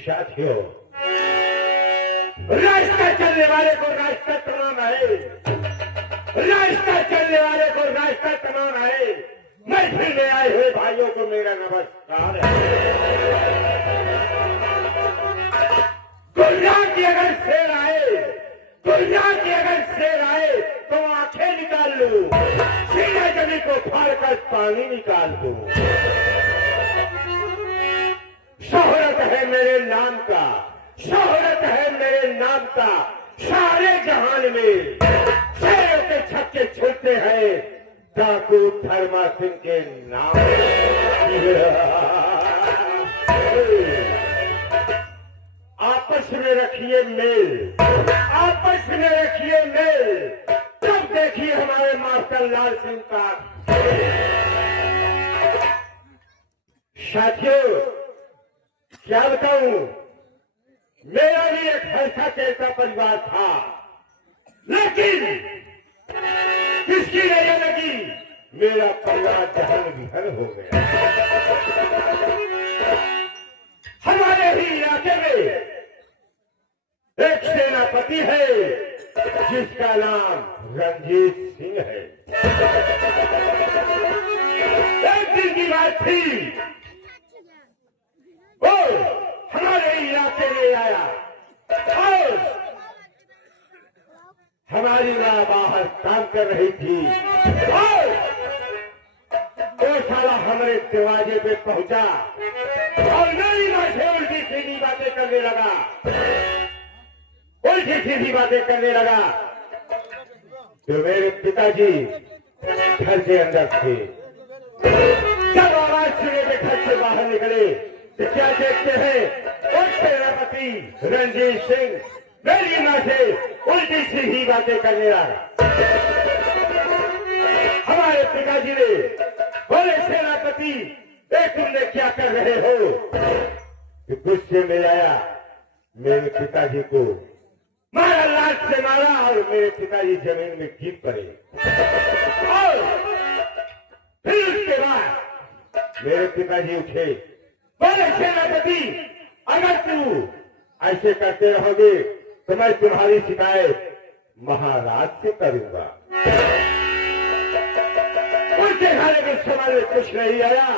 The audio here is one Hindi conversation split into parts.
साथियों, रास्ता चलने वाले को रास्ता तमाम है, रास्ता चलने वाले को रास्ता तमाम है। महफिल में आए हुए भाइयों को मेरा नमस्कार है। गुलजार की अगर शेर आए, गुलजार की अगर शेर आए तो आंखें निकाल लूं, सीना जमी को फाड़ कर पानी निकाल दूं। शोहरत है मेरे नाम का, शोहरत है मेरे नाम का, सारे जहान में शेरों के छक्के छूटते हैं डाकू धर्मा सिंह के नाम। आपस में रखिए मेल, आपस में रखिए मेल, तब देखिए हमारे मास्टर लाल सिंह का। साथियों, क्या बताऊं, मेरा भी एक हंसा खेलता परिवार था, लेकिन किसकी नजर लगी मेरा परिवार जहन विहन हो गया। हमारे ही इलाके में एक सेनापति है जिसका नाम रंजीत सिंह है। एक दिन की बात थी, वो हमारे इलाके में आया और हमारी मां बाहर काम कर रही थी और वो साला हमारे दरवाजे पे पहुंचा और मेरी मां से उल्टी सीधी बातें करने लगा, उल्टी सीधी बातें करने लगा। तो मेरे पिताजी घर के अंदर थे। जब आवाज सुने के घर से बाहर निकले तो क्या देखते हैं, उस सेनापति रंजीत सिंह मेरी मां से उल्टी सीधी बातें करने लगा। हमारे पिताजी ने बोले, सेनापति तुमने क्या कर रहे हो? कि गुस्से में आया, मेरे पिताजी को मारा, लात से मारा और मेरे पिताजी जमीन में गिर पड़े। और फिर उसके बाद मेरे पिताजी उठे, बोले, सेनापति अगर तू ऐसे करते रहोगे तो मैं तुम्हारी शिकायत महाराज से करूंगा। उनके खाने के सवाल में कुछ नहीं आया,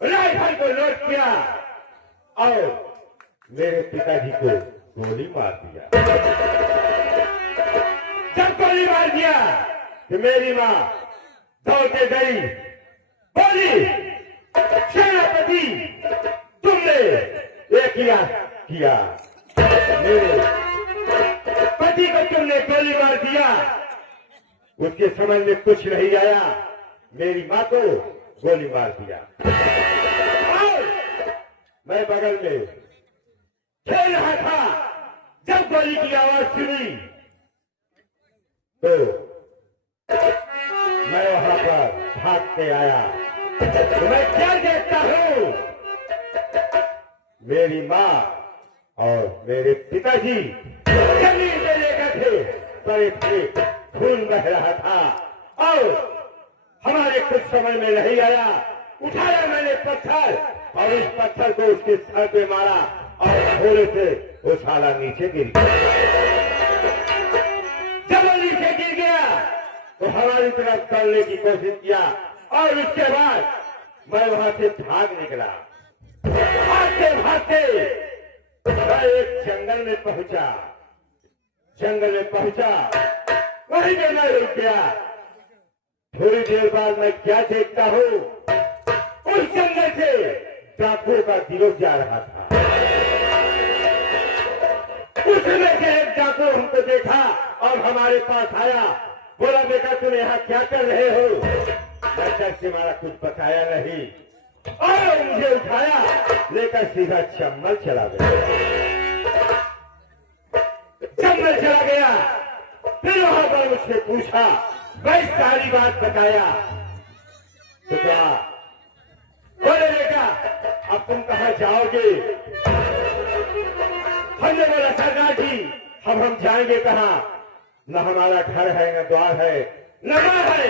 राइफल को लोड किया और मेरे पिताजी को गोली मार दिया। जब गोली मार दिया तो मेरी मां दौड़ के गई, बोली, सेनापति तुमने ये किया, मेरे पति को तुमने गोली मार दिया। उसके समझ में कुछ नहीं आया, मेरी मां को गोली मार दिया। और मैं बगल में खेल रहा था, जब गोली की आवाज सुनी तो मैं वहां पर भाग के आया। तो मैं क्या देखता हूं, मेरी मां और मेरे पिताजी जमीन पे लेकर थे, पड़े थे, खून बह रहा था। और हमारे कुछ समझ में नहीं आया, उठाया मैंने पत्थर और उस पत्थर को उसके सर पे मारा और घोड़े से वो साला नीचे गिर गया। जब वो नीचे गिर गया तो हमारी तरफ करने की कोशिश किया और उसके बाद मैं वहां से भाग निकला। भागते भागते मैं एक जंगल में पहुंचा, जंगल में पहुंचा, वहीं पे मैं रुक गया। थोड़ी देर बाद मैं क्या देखता हूँ, उस जंगल से डाकुओं का गिरोह जा रहा था। उसमें से एक डाकू हमको देखा और हमारे पास आया, बोला बेटा तुम यहाँ क्या कर रहे हो? मैं डर से मारा कुछ बताया नहीं और मुझे उठाया लेकर सीधा चम्बल चला गया। चम्बल चला गया, फिर वहां पर मुझसे पूछा, मैं सारी बात बताया तो क्या बोले बेटा अब तुम कहाँ जाओगे? हमने बोला सरदार जी अब हम जाएंगे कहाँ? न हमारा घर है, न द्वार है, न माँ है,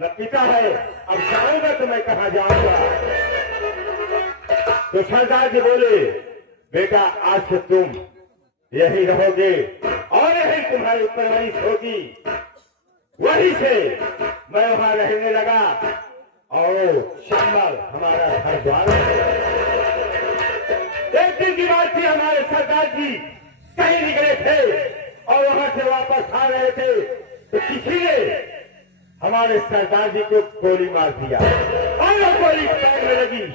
न पिता है, अब जाऊंगा तो मैं कहाँ जाऊंगा? तो सरदार जी बोले बेटा आज से तुम यही रहोगे और यही तुम्हारी परवरिश होगी। वहीं से मैं वहां रहने लगा और चम्बल हमारा घर द्वार है। एक दिन की बात थी, हमारे सरदार जी कहीं निकले थे और वहां से वापस आ रहे थे तो किसी ने हमारे सरदार जी को गोली मार दिया और वो गोली पैर में लगी।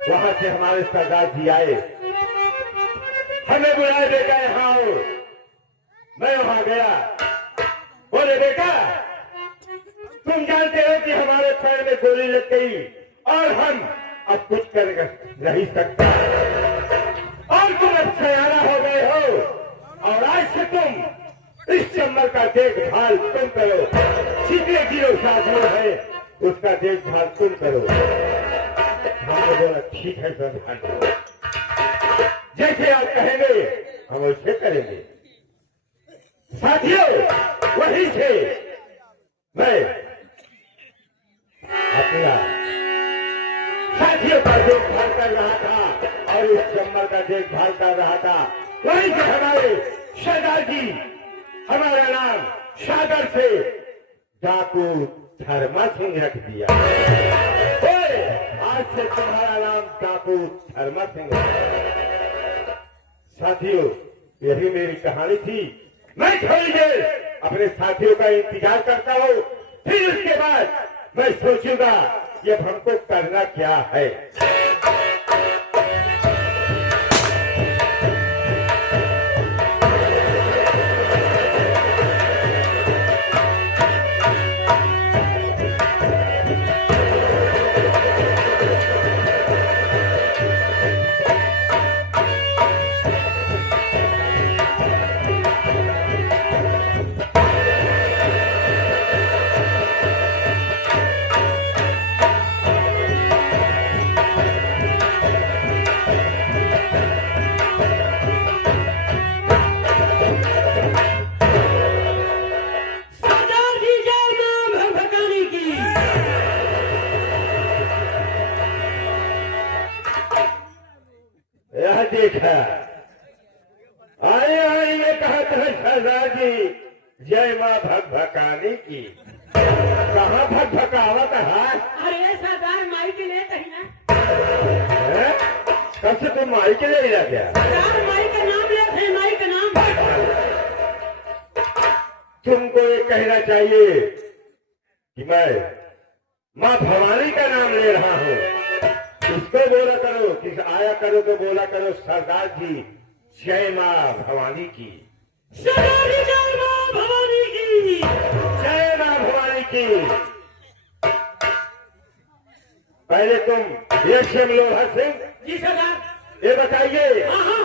वहां से हमारे सरदार जी आए, हमें बुलाया, बेटा यहाँ आओ। मैं वहां गया, बोले बेटा तुम जानते हो कि हमारे पैर में गोली लग गई और हम अब कुछ कर नहीं सकता और तुम अब सयाना हो गए हो और आज से तुम इस चम्बल का देखभाल तुम करो, जितने गिरोह साथियों है उसका देखभाल तुम करो। हमने बोला ठीक है सरदार, जैसे आप कहेंगे हम वैसे करेंगे। साथियों वहीं से मैं अपना साथियों का देखभाल कर रहा था और इस चम्बल का देखभाल कर रहा था। वहीं से हमारे सरदार जी हमारा नाम सागर से डाकू धर्मा सिंह रख दिया। आज से तुम्हारा नाम डाकू धर्मा सिंह है। साथियों यही मेरी कहानी थी। मैं थोड़ी देर अपने साथियों का इंतजार करता हूँ, फिर उसके बाद मैं सोचूंगा कि अब हमको करना क्या है। देखा आए आए ये कहते हैं सरदार जी जय माँ भगभकानी की। कहाँ भगभकावत है? अरे सरदार माई के लिए कहीं ना। कब से तुम माई के लिए ही रह गया? सरदार माई का नाम ले थे, माई का नाम। तुमको ये कहना चाहिए कि मैं माँ भवानी का नाम ले रहा हूँ। इसको बोला करो, किस आया करो तो बोला करो सरदार जी जय माँ भवानी की। सरदार जी जय माँ भवानी की। जय माँ भवानी की। पहले तुम ये लोहा सिंह जी सरदार। ये बताइए हाँ हाँ।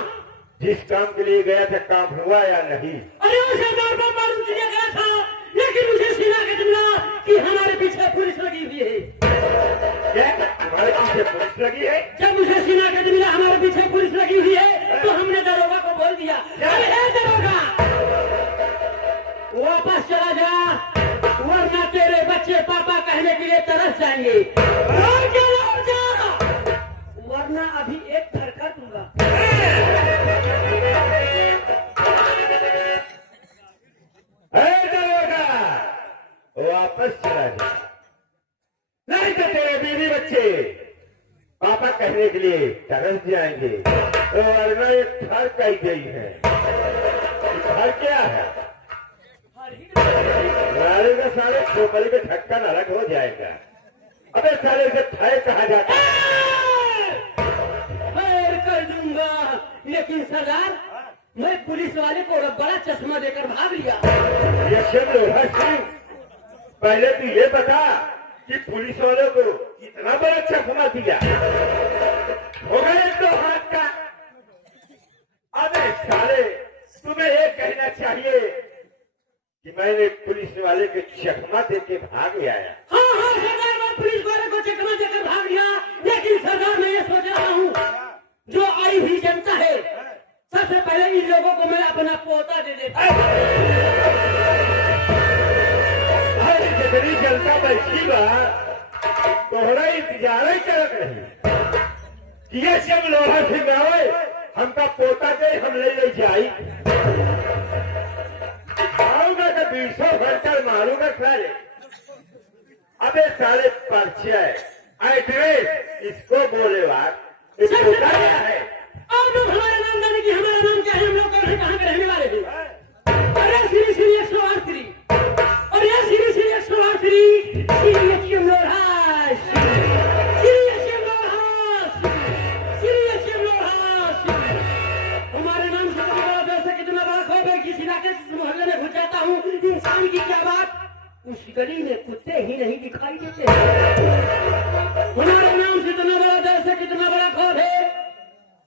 जिस काम के लिए गया था काम हुआ या नहीं? अरे वो सरदार को मालूम चुके गया था, लेकिन मुझे सीना के मिला कि हमारे पीछे पुलिस लगी हुई है। क्या हमारे पीछे पुलिस लगी है? जब मुझे सीना के मिला हमारे पीछे पुलिस लगी हुई है तो हमने दरोगा को बोल दिया, अरे है दरोगा वापस चला जा वरना तेरे बच्चे पापा कहने के लिए तरस जाएंगे। लौट जा वरना अभी एक धड़का दूंगा। दरोगा वापस चला जा, नहीं तो तेरे बीवी बच्चे पापा कहने के लिए तरस जाएंगे। वरना एक घर कही गई है। घर क्या है? साले का साले खोपड़ी का ढक्कन अलग हो जाएगा। अबे साले से ठाए कहा जाता है। खैर कर दूंगा, लेकिन सरदार मैं पुलिस वाले को बड़ा चश्मा देकर भाग लिया। यशम लोहा सिंह, पहले तू ये बता कि पुलिस वालों को इतना बड़ा चश्मा दिया होगा एक दो हाथ का। अबे साले तुम्हें ये कहना चाहिए कि मैंने पुलिस वाले के चश्मा दे के भाग आया। हाँ हाँ सरदार, मैं पुलिस वाले को चश्मा देकर भाग लिया, लेकिन सरदार मैं ये सोच रहा हूँ जो आई हुई जनता है सबसे पहले इन लोगों को मैं अपना पोता दे देता। अरे जितनी जनता बैठी बा तोहरा इंतजार ही करत रही कि ये सब लोहा सिंह आवे हमका पोता दे हम ले जाई। आऊंगा तो 200 घंटा मारूंगा साले। अबे साले परिचय एड्रेस इसको बोले बात पोता क्या है। आप लोग हमारा नाम जाने की हमारा नाम क्या है, हम लोग कहाँ के रहने वाले हैं। अरे श्री श्री 108 श्री और ये श्री श्री 108 श्री श्री एचएम लोहास, श्री एचएम लोहास, श्री एचएम लोहास। हमारे नाम से कितना बड़ा वैसे कितना बड़ा खौफ है। किसी इलाके से मोहल्ले में घुस जाता हूँ, इंसान की क्या बात, उस गली में कुत्ते ही नहीं दिखाई देते। हमारे नाम से इतना बड़ा वैसे कितना बड़ा खौफ है।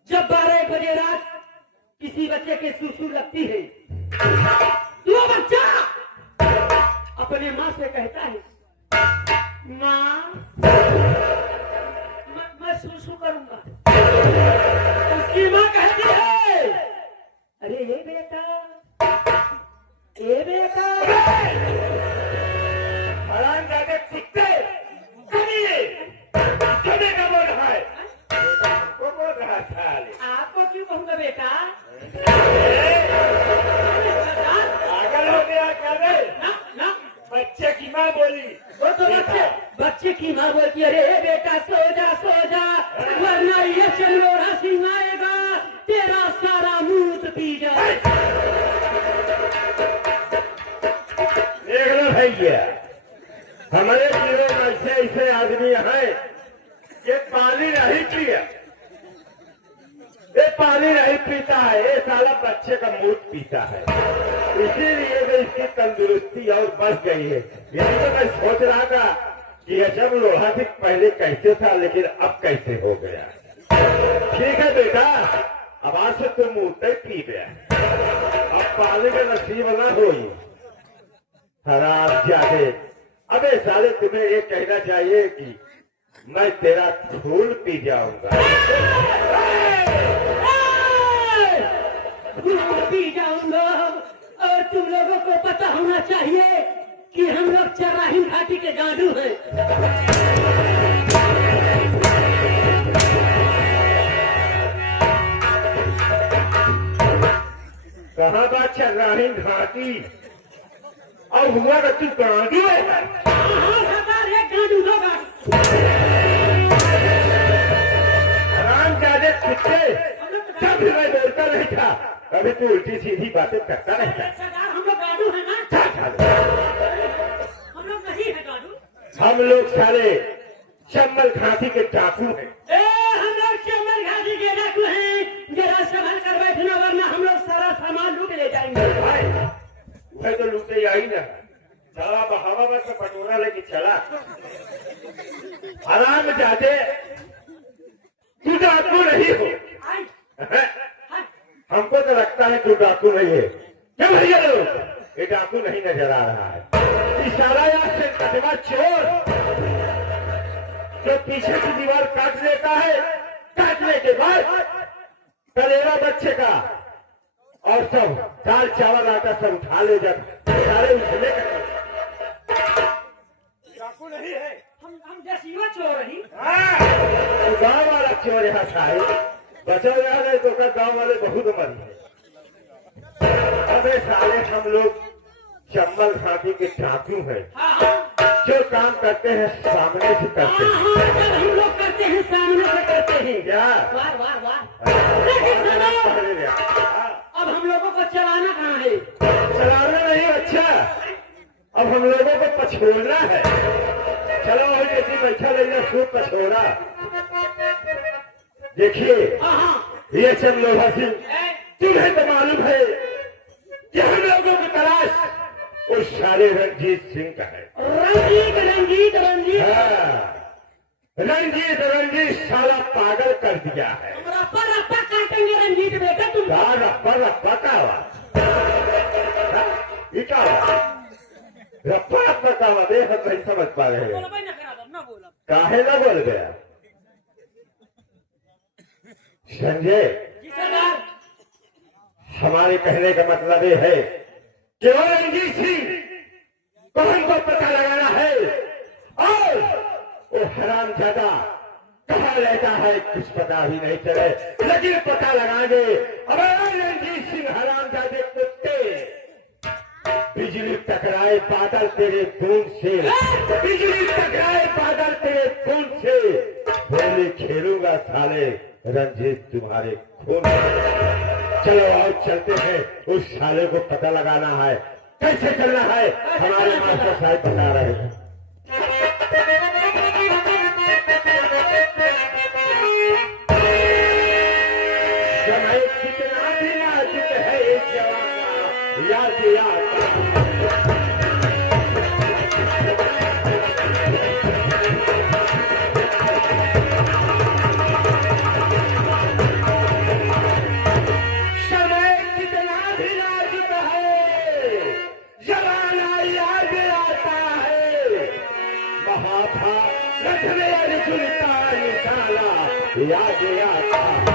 जब 12 बजे रात किसी बच्चे के सुसु लगती है तो वो बच्चा अपने माँ से कहता है, माँ मैं सुसु करूंगा। उसकी माँ कहती है, अरे ये बेटा हराम जाके कुत्ते कभी समय का बोल रहा है। हमको बोल रहा था आपको क्यों कहूंगा बेटा? पागल हो गया क्या रे? ना ना, बच्चे की माँ बोली वो तो बच्चे की माँ बोलती है, अरे बेटा सो जा वरना ये चलोरा सिंह आएगा तेरा सारा मूत पी जाए। देख लो भैया, हमारे जीवन में ऐसे ऐसे आदमी हैं ये पानी नहीं पिया, ये पानी नहीं पीता है, ये साला बच्चे का मूत पीता है। इसीलिए तो इसकी तंदुरुस्ती और बढ़ गई है। यही तो मैं सोच रहा था कि यह सब लोहा सिंह पहले कैसे था लेकिन अब कैसे हो गया। ठीक है बेटा, अब आज से तुम मूत ही पी गया, अब पानी का नसीब ना हो। हराम जादे, अबे साले तुम्हें ये कहना चाहिए कि मैं तेरा खून पी जाऊंगा। पी जाऊंगा, और तुम लोगों को पता होना चाहिए कि हम लोग चर्राहीन घाटी के गांडू हैं। कहाँ बात चर्राहीन घाटी और हुआ तो तू गांडू है। हाँ सरदार, एक गांडू दो गांडू। हराम जादे कुत्ते, जब भी मैं बोलता नहीं था कभी तू उल्टी सीधी बातें करता नहीं था। सरदार हम लोग गांडू हैं ना? हम लोग नहीं है गांडू। हम लोग सारे चम्बल घाटी के डाकू हैं। हम लोग चम्बल घाटी के डाकू हैं। जरा संभल कर बैठना वरना हम लोग सारा सामान लूट ले जाएंगे। वह तो लूटे आई ना, चला बहावा में से पटोरा लेके चला। हराम जादे, तू डाकू नहीं हो। हमको तो लगता है तू डाकू नहीं है। क्या भैया लोग, ये डाकू नहीं नजर आ रहा है। इशारा याद से कदमा चोर जो पीछे की दीवार काट लेता है, काटने के बाद कलेरा बच्चे का और सब दाल चावल आटा सब उठा ले जाता, सारे उठने का। डाकू नहीं है, हम जैसी चोर ही। तो गाँव वाला चोर यहाँ साहेब बचा रहा है तो गाँव वाले बहुत मरी है। अबे साले हम लोग चम्बल घाटी के डाकू हैं, जो काम करते हैं सामने से करते हैं। हम लोग करते हैं सामने से करते हैं। क्या वार वार वार। अब हम लोगों को चलाना कहाँ है? चलाना नहीं, अच्छा अब हम लोगों को पछोड़ना है। चलो और किसी बैठा लेना सूप पछोड़ा। देखिए ये सब लोहा सिंह, तुम्हें तो मालूम है कि हम लोगों की तलाश उस सारे रंजीत सिंह का है। रंजीत रंजीत रंजीत हाँ, रंजीत रंजीत साला पागल कर दिया है। रप्पा रप्पा काटेंगे रंजीत बेटा तुम। रप्पा रप्पा का हुआ रप्पा रप्पा का हुआ देख हम नहीं समझ पा रहे हैं। काहे ना बोल गया संजय? जी सरदार। हमारे कहने का मतलब ये है कि वो रंजीत सिंह को हमको पता लगाना है और वो हरामजादा कहाँ रहता है कुछ पता भी नहीं चले, लेकिन पता लगाएंगे। अब रंजीत सिंह हरामजादे कुत्ते, बिजली टकराए बादल तेरे खून से, बिजली टकराए बादल तेरे खून से, होली खेलूंगा साले रंजीत तुम्हारे खून से। चलो आओ चलते हैं, उस साले को पता लगाना है। कैसे चलना है हमारे मास्टर साहब बता रहे हैं। समय कितना भी नाजुक है एक जवान याद याद। याद आता